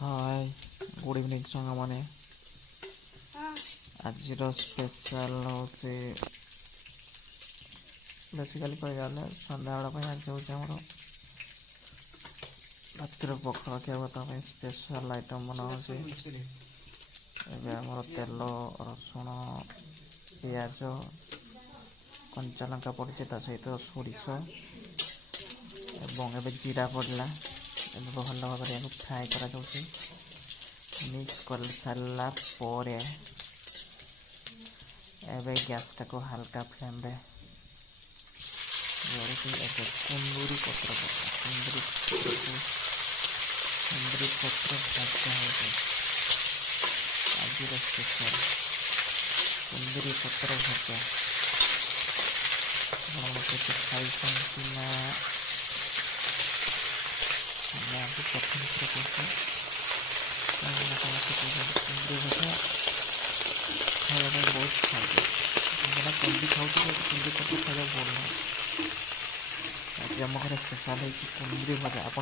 hi good evening सांग मैंने आज स्पेशल हूँ बेसिकली कह गले सन्ध्या बेला आज हूँ आम रातिर पखाड़ खावा स्पेशल आइटम बनाऊँ एमर तेल रसुण पिज कंचा लंका पड़ी सहित सोरिष एवं जीरा पड़ा भल भाव फ्राए कर मिक्स कर सारा गैस टाक हल्का फ्लेम रे कुंदूरी पत्र कुंदूरी पत्र भजा हो आज स्पेशल कुंदूरी पत्र भजा खाई प्रथम कुंदूरी भजा खावा बहुत खाए कंदी खाऊ कुंदूरी पत्र खावा भल आज आम घर स्पेशल कुंदूरी भजा आप